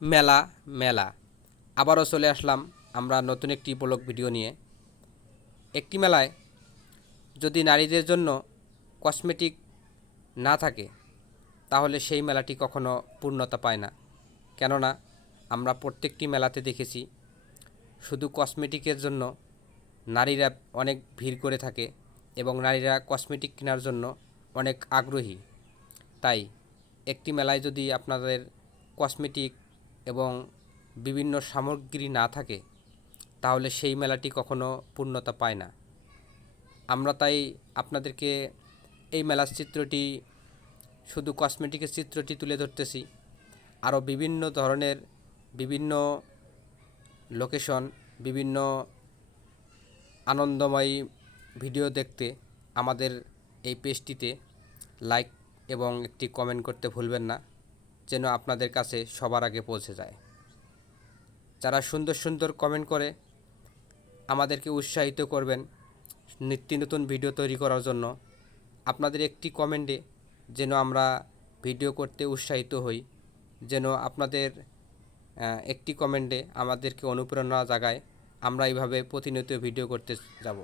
মেলা মেলা আবারও চলে আসলাম আমরা নতুন একটি ব্লগ ভিডিও নিয়ে। একটি মেলায় যদি নারীদের জন্য কসমেটিক না থাকে তাহলে সেই মেলাটি কখনো পূর্ণতা পায় না। কেননা আমরা প্রত্যেকটি মেলাতে দেখেছি শুধু কসমেটিকের জন্য নারীরা অনেক ভিড় করে থাকে এবং নারীরা কসমেটিক কেনার জন্য অনেক আগ্রহী। তাই একটি মেলায় যদি আপনাদের কসমেটিক এবং বিভিন্ন সামগ্রী না থাকে তাহলে সেই মেলাটি কখনো পূর্ণতা পায় না। আমরা তাই আপনাদেরকে এই মেলার চিত্রটি, শুধু কসমেটিকের চিত্রটি তুলে ধরতেছি। আরও বিভিন্ন ধরনের বিভিন্ন লোকেশন, বিভিন্ন আনন্দময়ী ভিডিও দেখতে আমাদের এই পেজটিতে লাইক এবং একটি কমেন্ট করতে ভুলবেন না, যেন আপনাদের কাছে সবার আগে পৌঁছে যায়। যারা সুন্দর সুন্দর কমেন্ট করে আমাদেরকে উৎসাহিত করবেন নিত্য নতুন ভিডিও তৈরি করার জন্য। আপনাদের একটি কমেন্টে যেন আমরা ভিডিও করতে উৎসাহিত হই, যেন আপনাদের একটি কমেন্টে আমাদেরকে অনুপ্রেরণা জাগায়, আমরা এইভাবে প্রতিনিয়ত ভিডিও করতে যাব।